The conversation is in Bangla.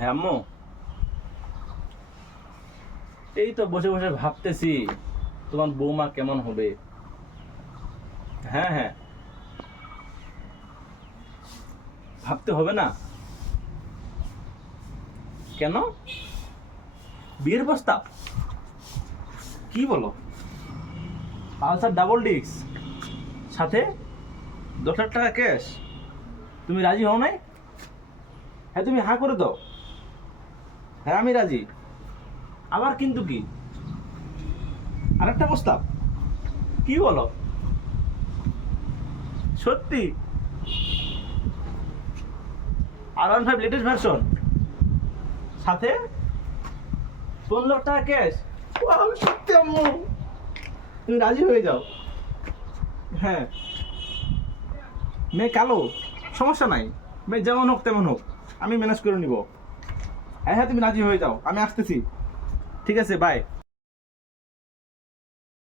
হ্যাঁ আম্মু, এই তো বসে বসে ভাবতেছি তোমার বৌমা কেমন হবে। হ্যাঁ হ্যাঁ, ভাবতে হবে না? কেন? বিয়ের প্রস্তাব? কি বলো? পালসার ডাবল ডিস্ক সাথে 10,000 টাকা ক্যাশ? তুমি রাজি হও নাই? হ্যাঁ, তুমি হ্যাঁ করে দাও। হ্যাঁ আমি রাজি। আবার কিন্তু কি? আরেকটা প্রস্তাব? কি বলো? সত্যি? R15 লেটেস্ট ভার্সন সাথে 15,000 টাকা ক্যাশ? সত্যি আম্মু, তুমি রাজি হয়ে যাও। হ্যাঁ, মেয়ে কালো, সমস্যা নাই। মেয়ে যেমন হোক তেমন হোক, আমি ম্যানেজ করে নিব। হ্যাঁ হ্যাঁ, তুমি রাজি হয়ে যাও, আমি আসতেছি। ঠিক আছে, বাই।